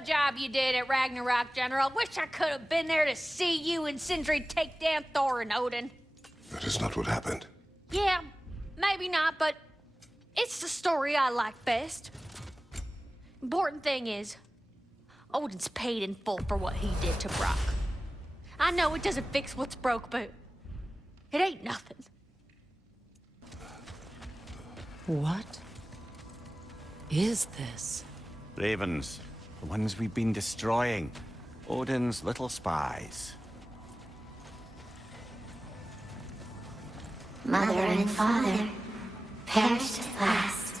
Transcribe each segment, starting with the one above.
good job you did at Ragnarok, General. Wish I could have been there to see you and Sindri take down Thor and Odin. That is not what happened. Yeah, maybe not, but it's the story I like best. Important thing is, Odin's paid in full for what he did to Brock. I know it doesn't fix what's broke, but it ain't nothing. What is this? Ravens. The ones we've been destroying. Odin's little spies. Mother and father perished at last.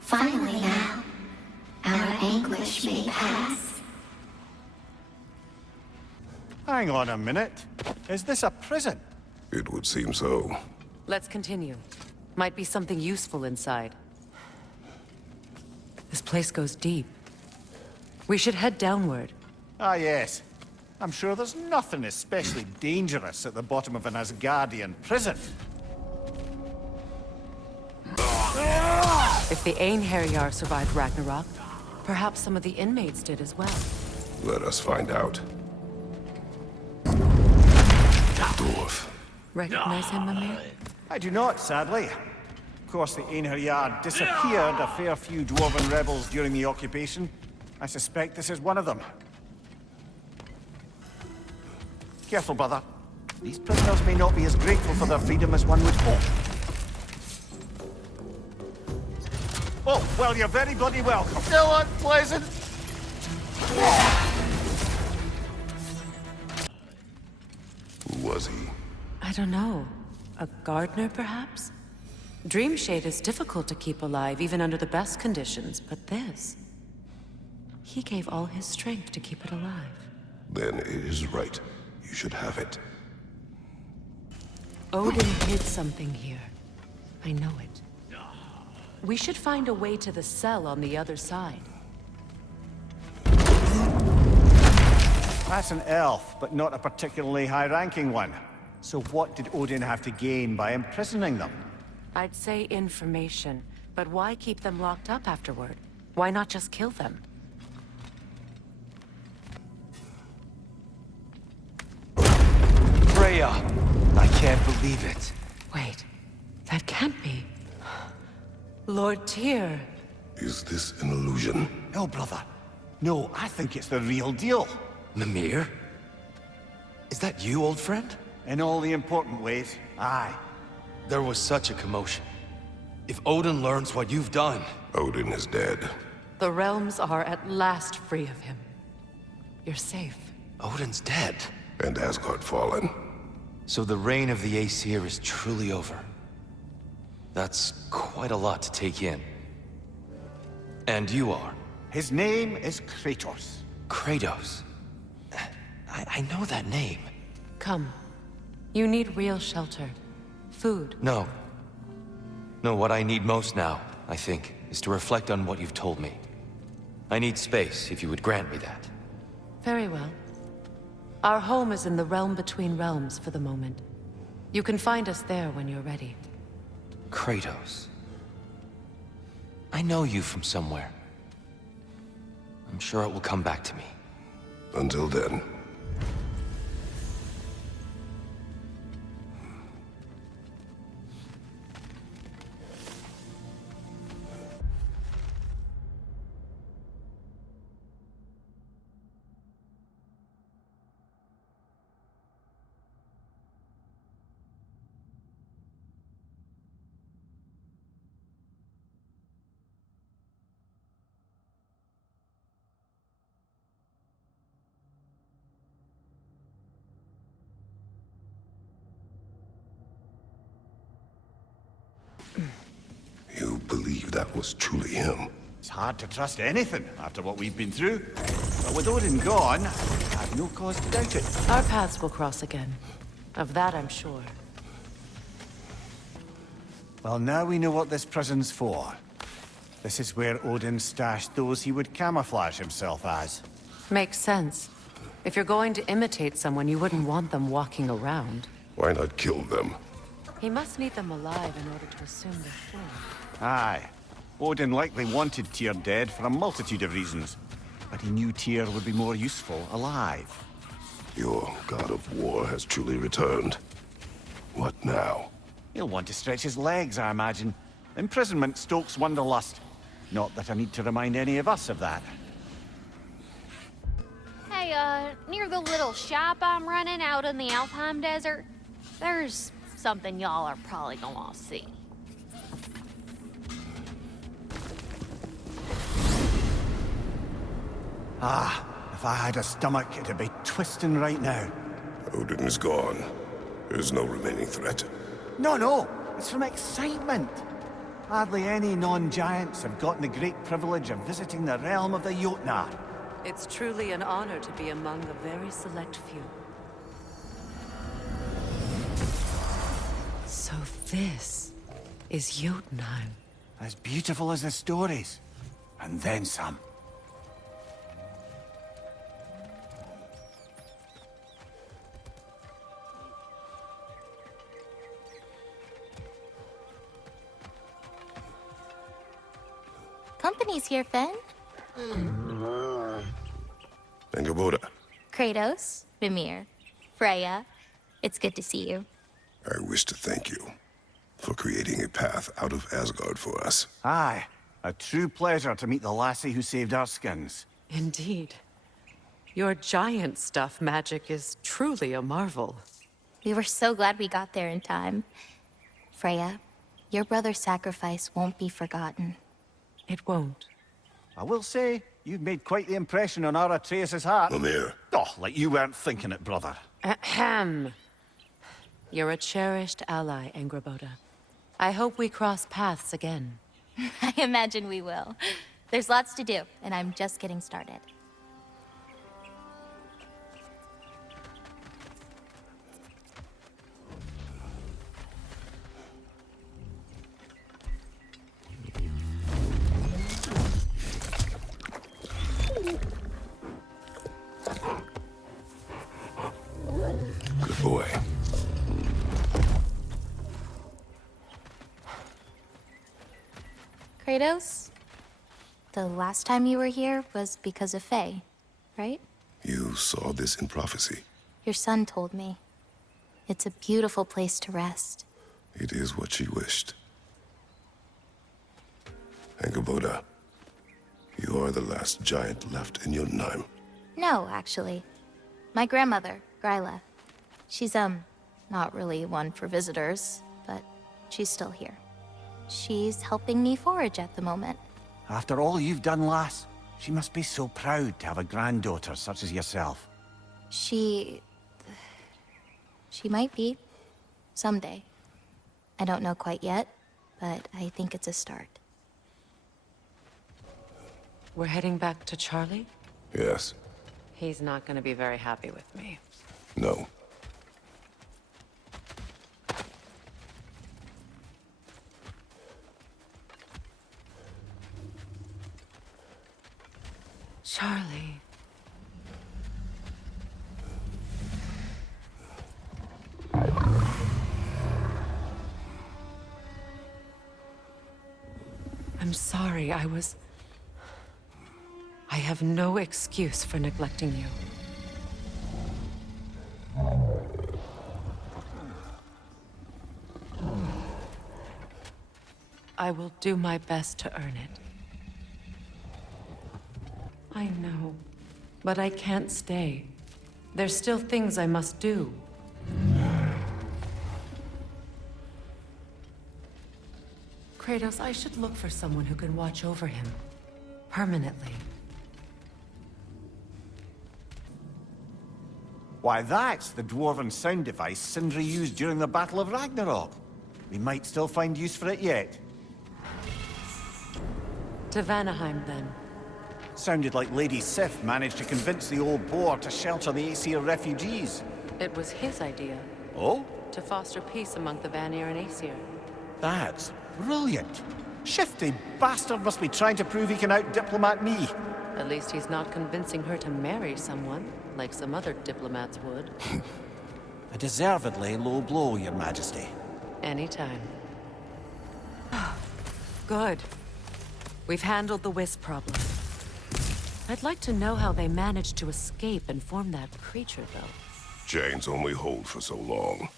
Finally now, our anguish may pass. Hang on a minute. Is this a prison? It would seem so. Let's continue. Might be something useful inside. This place goes deep. We should head downward. Ah, yes. I'm sure there's nothing especially dangerous at the bottom of an Asgardian prison. If the Einherjar survived Ragnarok, perhaps some of the inmates did as well. Let us find out. Dwarf. Recognize him, Mimir? I do not, sadly. Of course, the Einherjar disappeared a fair few dwarven rebels during the occupation. I suspect this is one of them. Careful, brother. These prisoners may not be as grateful for their freedom as one would hope. Oh, well, you're very bloody welcome. So unpleasant. Who was he? I don't know. A gardener, perhaps? Dreamshade is difficult to keep alive, even under the best conditions, but this... He gave all his strength to keep it alive. Then it is right. You should have it. Odin hid something here. I know it. We should find a way to the cell on the other side. That's an elf, but not a particularly high-ranking one. So what did Odin have to gain by imprisoning them? I'd say information, but why keep them locked up afterward? Why not just kill them? Freya, I can't believe it. Wait, that can't be. Lord Tyr. Is this an illusion? No, brother. No, I think it's the real deal. Mimir? Is that you, old friend? In all the important ways, aye. There was such a commotion. If Odin learns what you've done... Odin is dead. The realms are at last free of him. You're safe. Odin's dead. And Asgard fallen. So the reign of the Aesir is truly over. That's quite a lot to take in. And you are? His name is Kratos. Kratos. I know that name. Come. You need real shelter. Food. No. No, what I need most now, I think, is to reflect on what you've told me. I need space, if you would grant me that. Very well. Our home is in the realm between realms for the moment. You can find us there when you're ready. Kratos. I know you from somewhere. I'm sure it will come back to me. Until then. You believe that was truly him? It's hard to trust anything after what we've been through. But with Odin gone, I have no cause to doubt it. Our paths will cross again. Of that I'm sure. Well, now we know what this prison's for. This is where Odin stashed those he would camouflage himself as. Makes sense. If you're going to imitate someone, you wouldn't want them walking around. Why not kill them? He must need them alive in order to assume their form. Aye. Odin likely wanted Tyr dead for a multitude of reasons. but he knew Tyr would be more useful alive. Your god of war has truly returned. What now? He'll want to stretch his legs, I imagine. Imprisonment stokes wanderlust. Not that I need to remind any of us of that. Hey, near the little shop I'm running out in the Alfheim Desert, there's something y'all are probably gonna want to see. Ah, if I had a stomach, it'd be twisting right now. Odin is gone. There's no remaining threat. No, it's from excitement. Hardly any non-giants have gotten the great privilege of visiting the realm of the Jotnar. It's truly an honor to be among a very select few. So this is Jotunheim. As beautiful as the stories. And then some. Company's here, Finn. Angerboda, Kratos, Mimir, Freya. It's good to see you. I wish to thank you for creating a path out of Asgard for us. Aye, a true pleasure to meet the lassie who saved our skins. Indeed. Your giant stuff magic is truly a marvel. We were so glad we got there in time. Freya, your brother's sacrifice won't be forgotten. It won't. I will say, you've made quite the impression on our Atreus' heart. Mimir, Oh, like you weren't thinking it, brother. Ahem. You're a cherished ally, Angerboda. I hope we cross paths again. I imagine we will. There's lots to do, and I'm just getting started. good boy. Kratos, the last time you were here was because of Faye, right? You saw this in prophecy. Your son told me. It's a beautiful place to rest. It is what she wished. Angerboda, you are the last giant left in Jotunheim. No, actually. My grandmother, Gryla. She's, not really one for visitors, but she's still here. She's helping me forage at the moment. After all you've done, lass, she must be so proud to have a granddaughter such as yourself. She might be. Someday. I don't know quite yet, but I think it's a start. We're heading back to Charlie? Yes. He's not gonna be very happy with me. No. Charlie. I'm sorry, I have no excuse for neglecting you. I will do my best to earn it. I know, but I can't stay. There's still things I must do. Kratos, I should look for someone who can watch over him. Permanently. Why, that's the dwarven sound device Sindri used during the Battle of Ragnarok. We might still find use for it yet. To Vanaheim, then. Sounded like Lady Sif managed to convince the old boar to shelter the Aesir refugees. It was his idea. Oh? To foster peace among the Vanir and Aesir. That's brilliant. Shifty bastard must be trying to prove he can out-diplomat me. At least he's not convincing her to marry someone, like some other diplomats would. A deservedly low blow, Your Majesty. Anytime. Good. We've handled the Wisp problem. I'd like to know how they managed to escape and form that creature, though. Chains only hold for so long.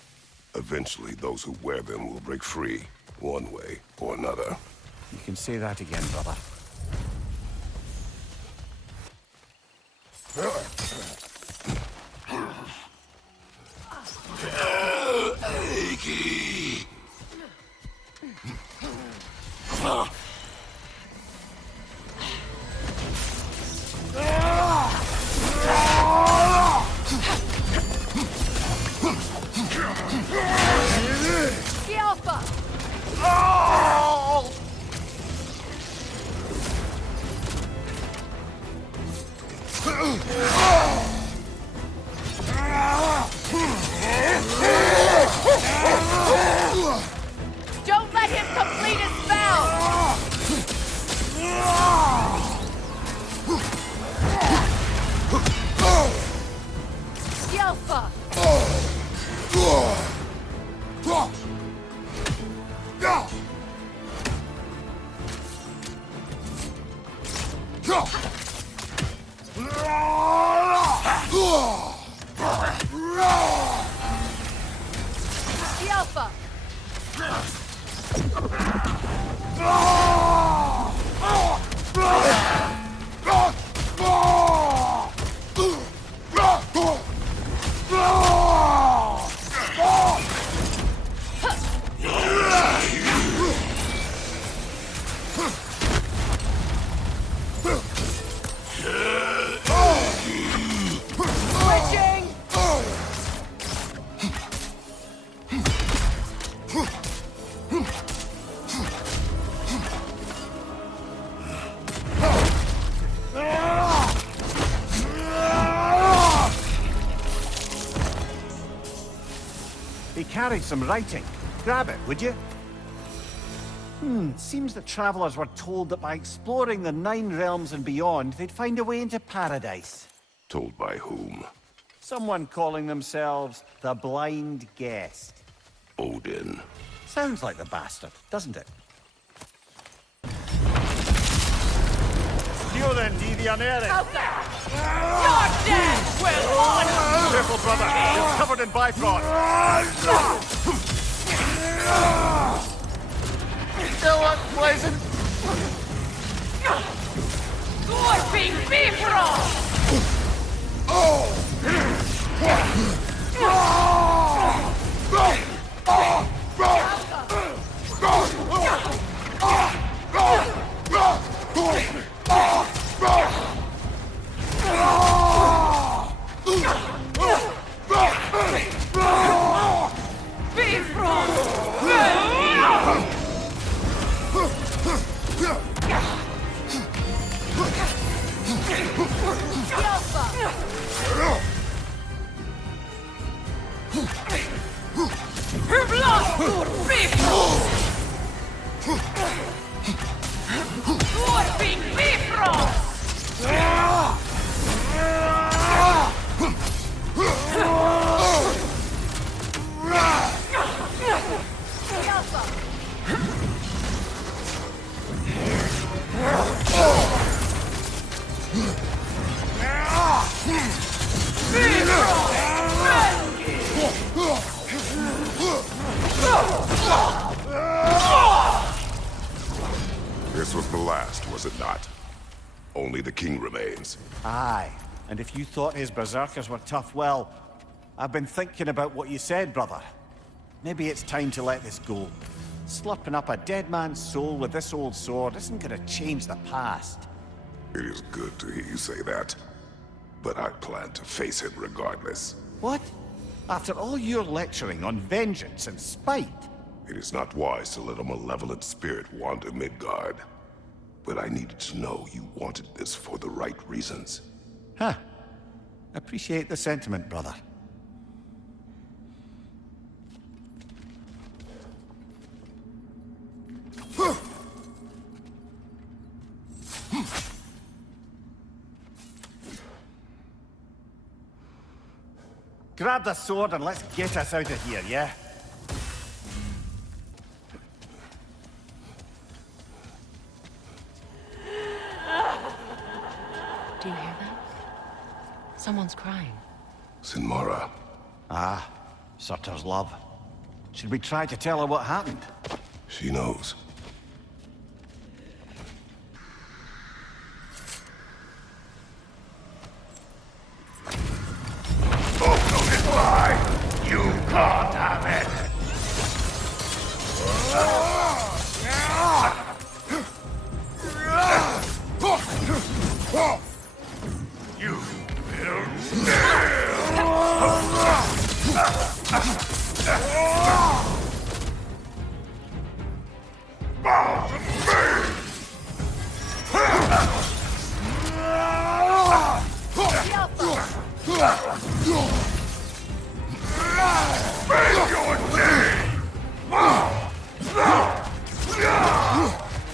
Eventually, those who wear them will break free, one way or another. You can say that again, brother. Achy. Alpha! Don't let him complete his spell! Alpha! Alpha! Switching! He carried some writing. Grab it, would you? Seems the travelers were told that by exploring the Nine Realms and beyond, they'd find a way into paradise. Told by whom? Someone calling themselves the Blind Guest. Odin. Sounds like the bastard, doesn't it? Dio then, Divianere! You're dead! Well, on! Careful, brother! You're covered in Bifrost! Still unpleasant! Scorping Bifrost! Scorping Bifrost! This was the last, was it not? Only the king remains. Aye, and if you thought his berserkers were tough, well, I've been thinking about what you said, brother. Maybe it's time to let this go. Slurping up a dead man's soul with this old sword isn't gonna change the past. It is good to hear you say that. But I plan to face him regardless. What? After all your lecturing on vengeance and spite? It is not wise to let a malevolent spirit wander Midgard. But I needed to know you wanted this for the right reasons. Huh. Appreciate the sentiment, brother. Grab the sword and let's get us out of here, yeah? Do you hear that? Someone's crying. Sinmara. Ah, Surtur's love. Should we try to tell her what happened? She knows. You can't have it! You will bow to me! Bend your knee!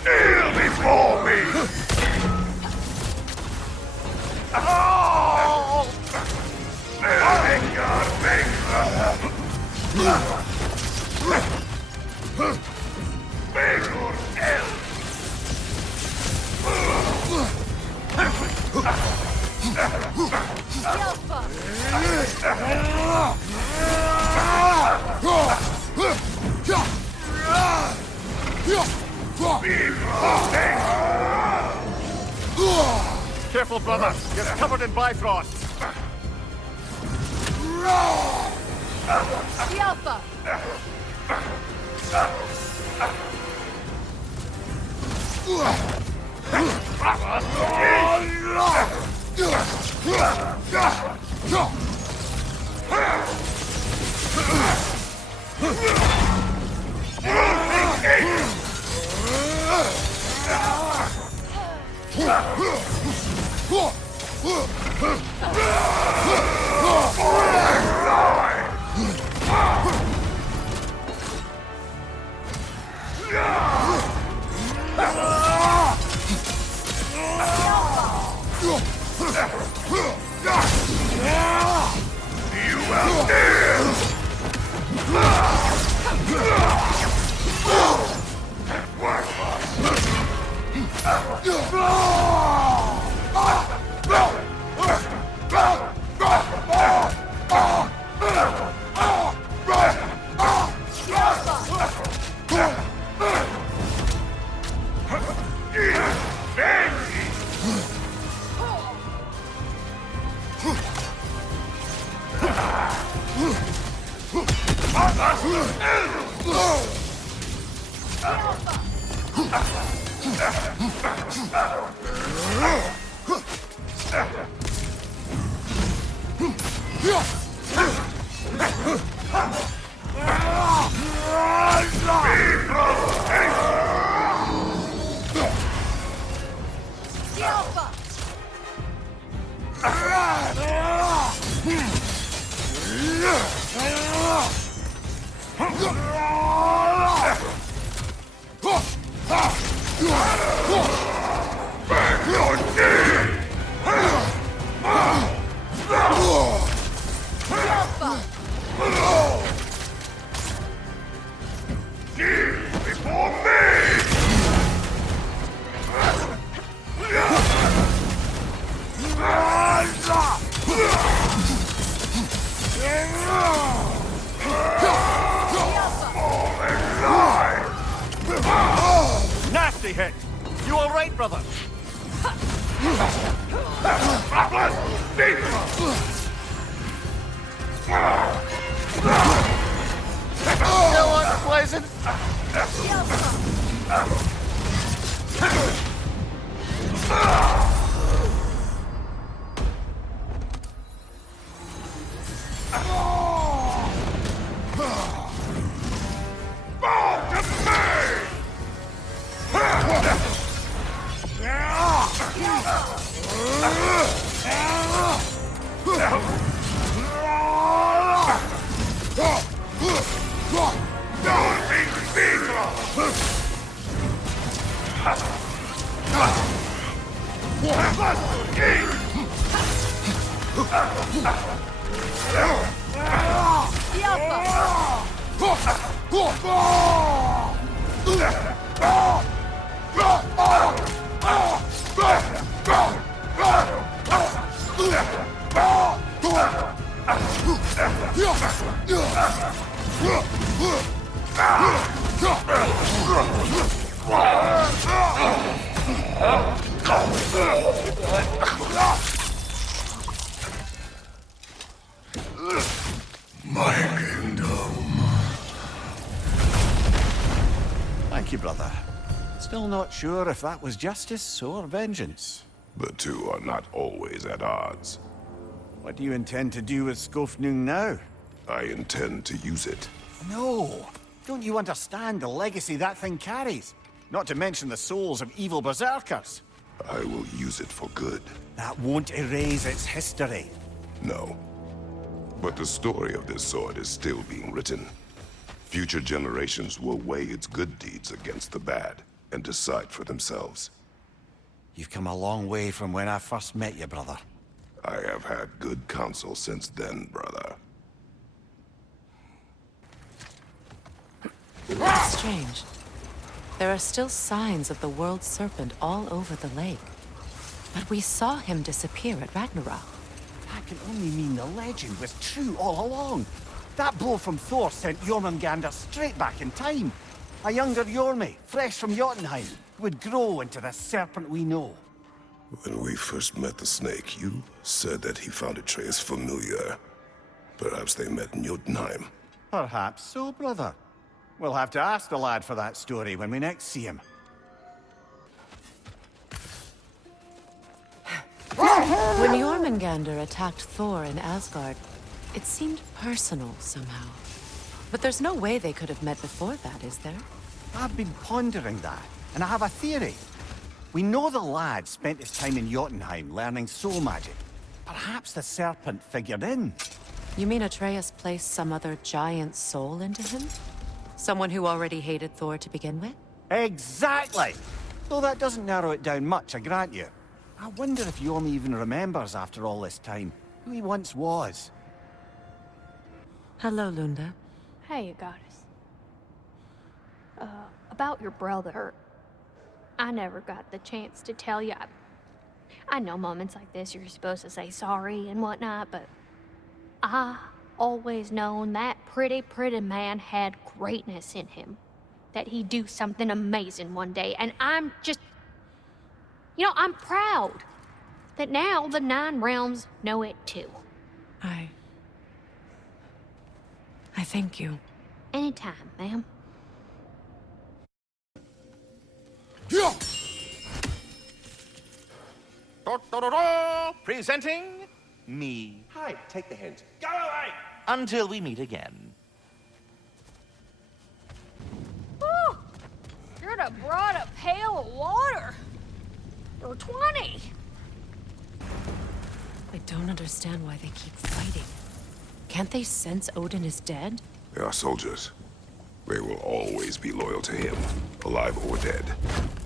Kneel before me! Make God make Make your hell! Careful, brother. You're covered in Bifrost. Nasty hit. You all right, brother? Still unpleasant. My kingdom. Thank you, brother. Still not sure if that was justice or vengeance. The two are not always at odds. What do you intend to do with Skofnung now? I intend to use it. No! Don't you understand the legacy that thing carries? Not to mention the souls of evil berserkers. I will use it for good. That won't erase its history. No. But the story of this sword is still being written. Future generations will weigh its good deeds against the bad and decide for themselves. You've come a long way from when I first met you, brother. I have had good counsel since then, brother. It's strange. There are still signs of the world serpent all over the lake. But we saw him disappear at Ragnarok. That can only mean the legend was true all along. That blow from Thor sent Jormungandr straight back in time. A younger Jormi, fresh from Jotunheim, would grow into the serpent we know. When we first met the snake, you said that he found Atreus familiar. Perhaps they met in Jotunheim. Perhaps so, brother. We'll have to ask the lad for that story when we next see him. When Jormungandr attacked Thor in Asgard, it seemed personal somehow. But there's no way they could have met before that, is there? I've been pondering that, and I have a theory. We know the lad spent his time in Jotunheim learning soul magic. Perhaps the serpent figured in. You mean Atreus placed some other giant soul into him? Someone who already hated Thor to begin with? Exactly! Though that doesn't narrow it down much, I grant you. I wonder if Yormi even remembers after all this time who he once was. Hello, Lunda. Hey, you goddess. About your brother. I never got the chance to tell you. I know moments like this you're supposed to say sorry and whatnot, but I always known that pretty man had greatness in him. That he'd do something amazing one day, and I'm just... You know, I'm proud that now the Nine Realms know it too. I thank you. Anytime, ma'am. Presenting me. Hi, take the hint. Go away! Until we meet again. Whew! Should have brought a pail of water. Or 20. I don't understand why they keep fighting. Can't they sense Odin is dead? They are soldiers. They will always be loyal to him, alive or dead.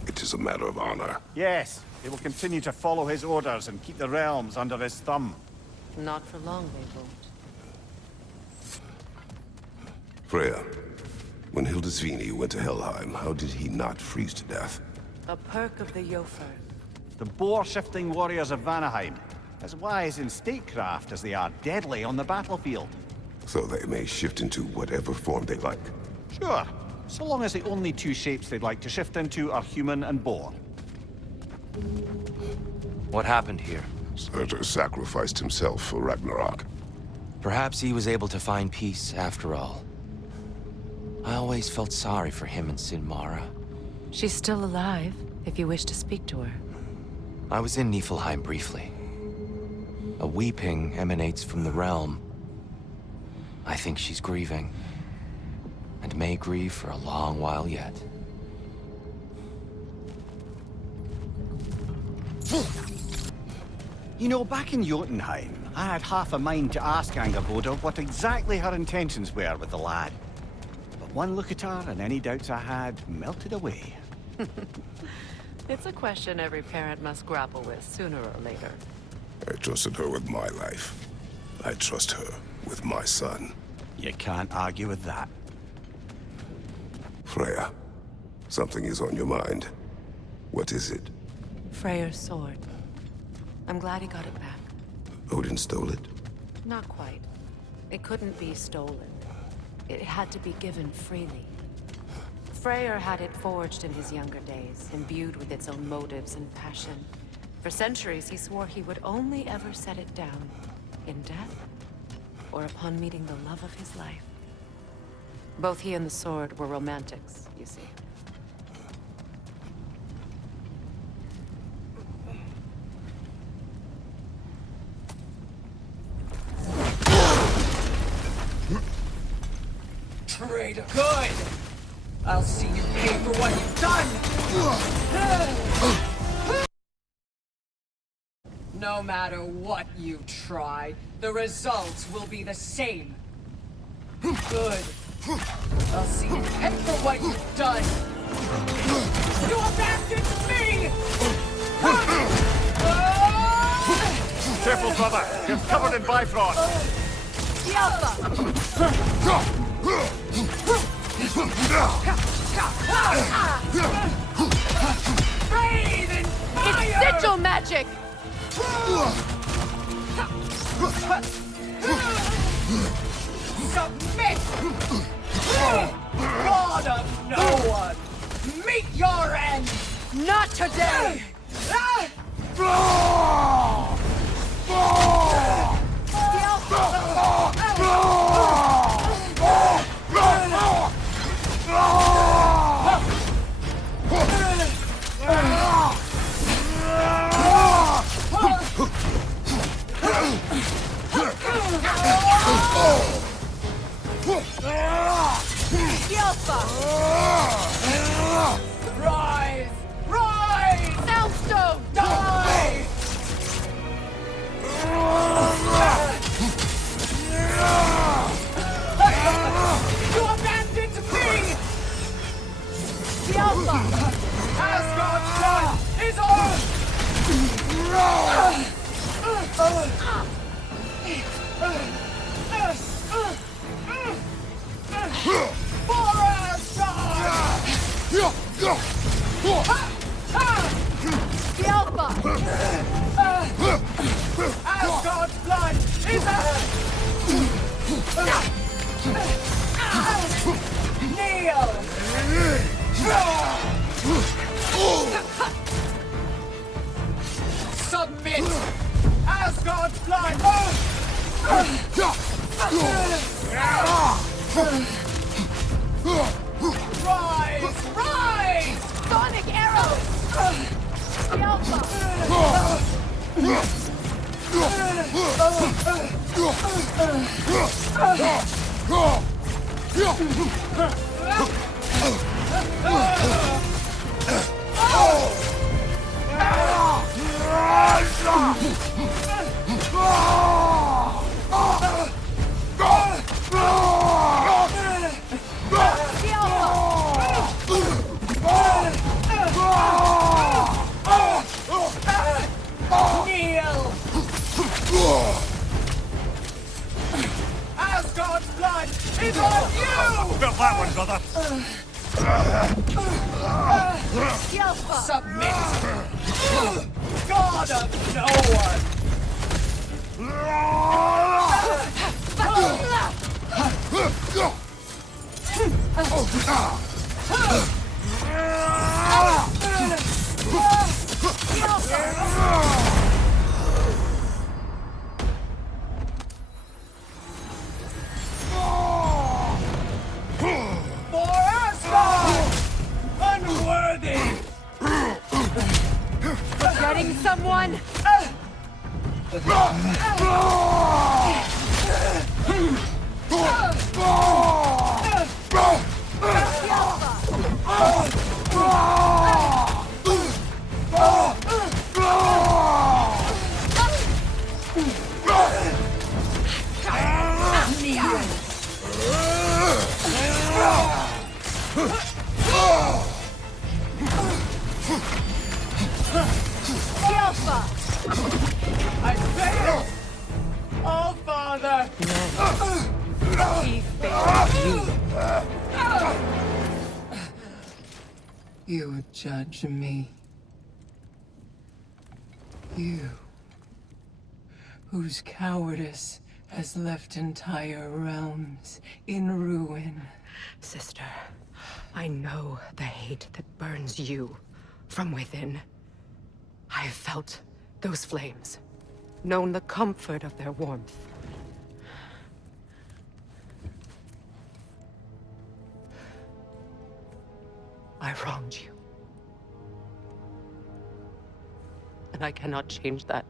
It is a matter of honor. Yes, they will continue to follow his orders and keep the realms under his thumb. Not for long, they won't. Freya, when Hildisvini went to Helheim, how did he not freeze to death? A perk of the Jofur. The boar-shifting warriors of Vanaheim, as wise in statecraft as they are deadly on the battlefield. So they may shift into whatever form they like. Sure, so long as the only two shapes they'd like to shift into are human and boar. What happened here? Surtur sacrificed himself for Ragnarok. Perhaps he was able to find peace after all. I always felt sorry for him and Sinmara. She's still alive, if you wish to speak to her. I was in Niflheim briefly. A weeping emanates from the realm. I think she's grieving. And may grieve for a long while yet. You know, back in Jotunheim, I had half a mind to ask Angerboda what exactly her intentions were with the lad. But one look at her and any doubts I had melted away. It's a question every parent must grapple with sooner or later. I trusted her with my life. I trust her with my son. You can't argue with that. Freya, something is on your mind. What is it? Freyr's sword. I'm glad he got it back. Odin stole it? Not quite. It couldn't be stolen. It had to be given freely. Freyr had it forged in his younger days, imbued with its own motives and passion. For centuries, he swore he would only ever set it down in death, or upon meeting the love of his life. Both he and the sword were romantics, you see. Traitor. Good! I'll see you pay for what you've done! No matter what you try, the results will be the same. Good. I'll see you pay for what you've done! You abandoned me! Careful, brother! You're covered in Bifrost! Breathe in fire! It's sigil magic! Submit! God of no one! Meet your end! Not today! Rise! Rise! Soundstone! Die! You abandoned me! The Alpha! Asgard's blood is on! For Asgard! The Alpha! Asgard's blood is Kneel! Submit! Asgard's blood! Rise! Rise! Sonic arrows! The Alpha! The Kneel! Asgard's blood is on you! Got that one, brother! The Alpha! Submit! God of no one! For Asgard! Unworthy! Getting someone? The Alpha! I failed! Oh, Father! He failed you. You judge me. You, whose cowardice has left entire realms in ruin. Sister, I know the hate that burns you from within. I have felt those flames, known the comfort of their warmth. I wronged you. And I cannot change that.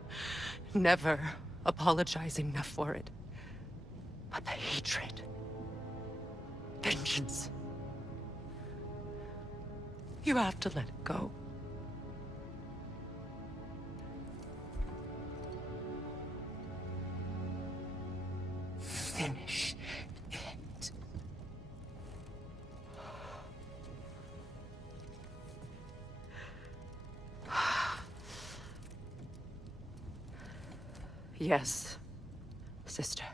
Never apologize enough for it. But the hatred, vengeance, you have to let it go. Finish it. Yes, sister.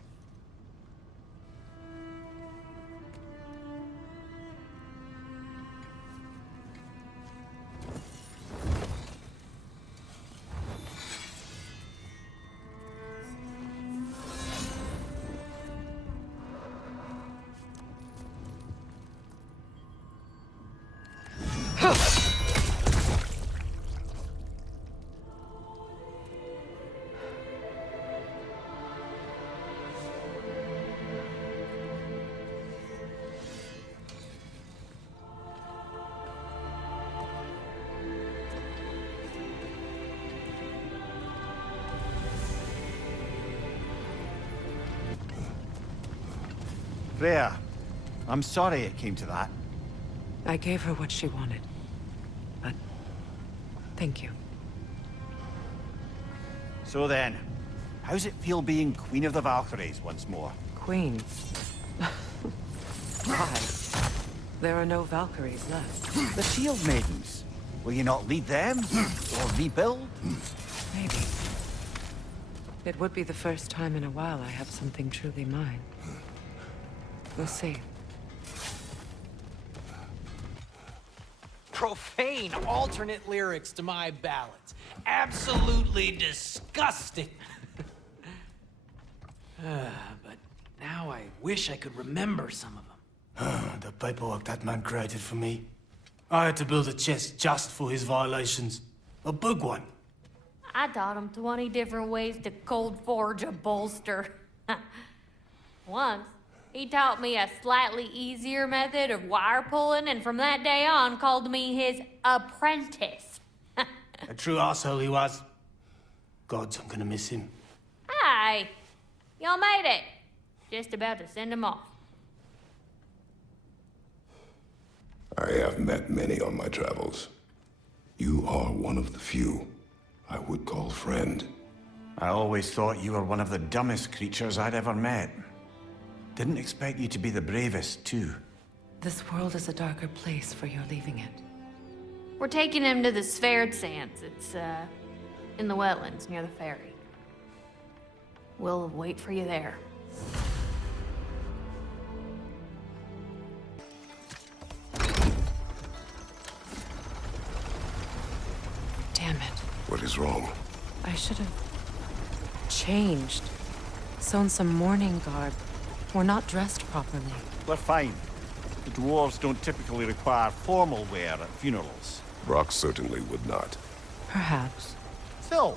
Freya, I'm sorry it came to that. I gave her what she wanted. But thank you. So then, how's it feel being Queen of the Valkyries once more? Queen. Why? There are no Valkyries left. The Shield Maidens. Will you not lead them? Or rebuild? Maybe. It would be the first time in a while I have something truly mine. We'll see. Profane alternate lyrics to my ballads. Absolutely disgusting. But now I wish I could remember some of them. The paperwork that man created for me. I had to build a chest just for his violations. A big one. I taught him 20 different ways to cold forge a bolster. Once, he taught me a slightly easier method of wire pulling, and from that day on called me his apprentice. A true asshole he was. Gods, I'm gonna miss him. Hi, y'all made it. Just about to send him off. I have met many on my travels. You are one of the few I would call friend. I always thought you were one of the dumbest creatures I'd ever met. Didn't expect you to be the bravest, too. This world is a darker place for your leaving it. We're taking him to the Sphaired Sands. It's, in the wetlands near the ferry. We'll wait for you there. Damn it. What is wrong? I should have changed. Sewn some mourning garb. We're not dressed properly. We're fine. The dwarves don't typically require formal wear at funerals. Brock certainly would not. Perhaps. Still,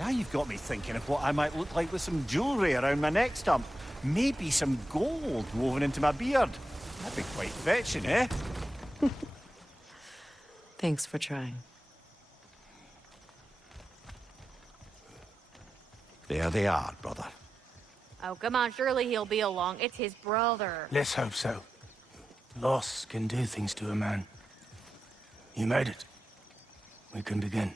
now you've got me thinking of what I might look like with some jewelry around my neck stump. Maybe some gold woven into my beard. That'd be quite fetching, eh? Thanks for trying. There they are, brother. Oh, come on, surely he'll be along. It's his brother. Let's hope so. Loss can do things to a man. You made it. We can begin.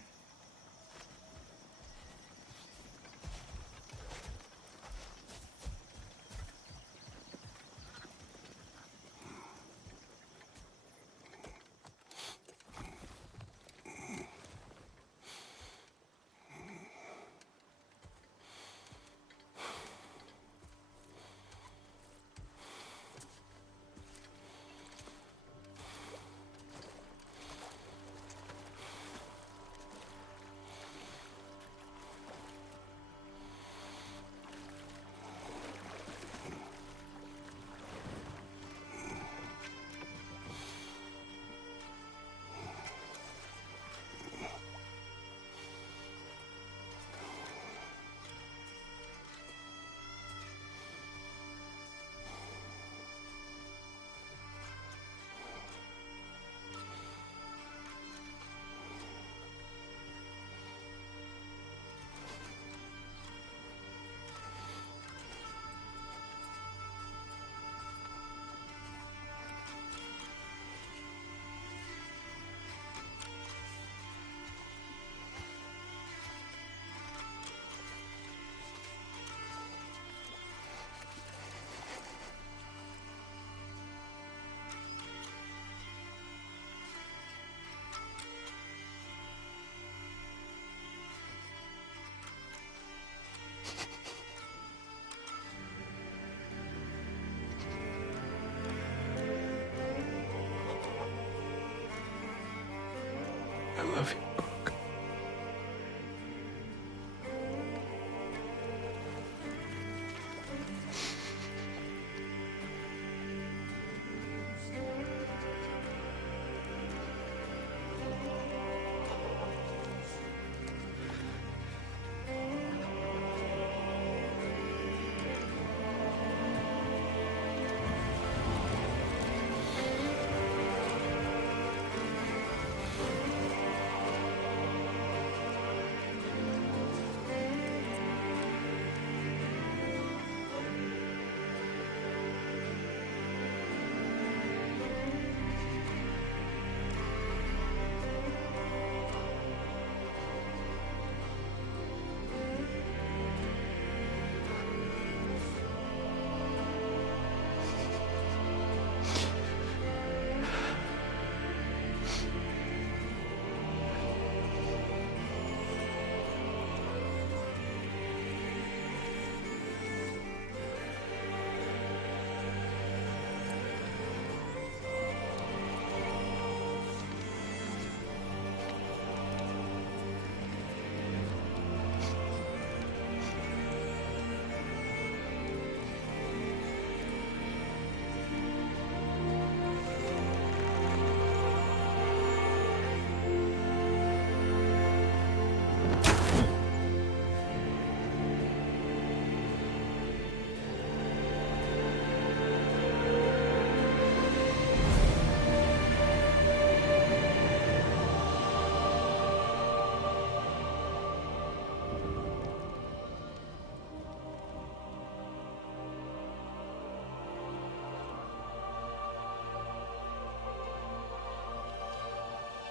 love you, Brooke.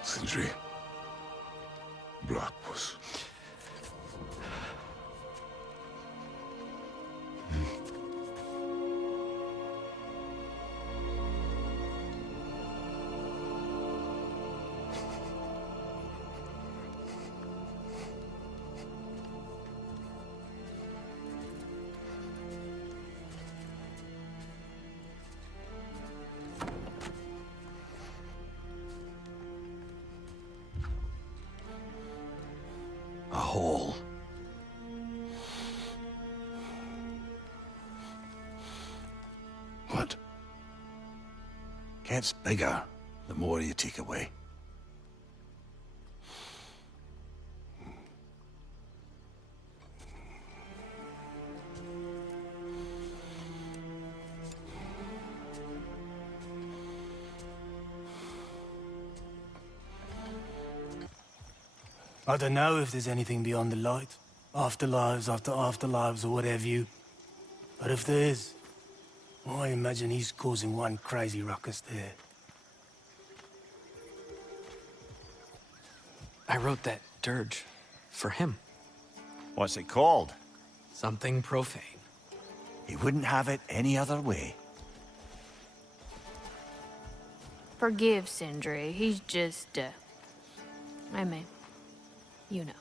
Sindri. Blackpuss. A hole. What? Gets bigger the more you take away. I don't know if there's anything beyond the light. Afterlives after afterlives or whatever you. But if there is, I imagine he's causing one crazy ruckus there. I wrote that dirge for him. What's it called? Something profane. He wouldn't have it any other way. Forgive Sindri. He's just, I mean, you know.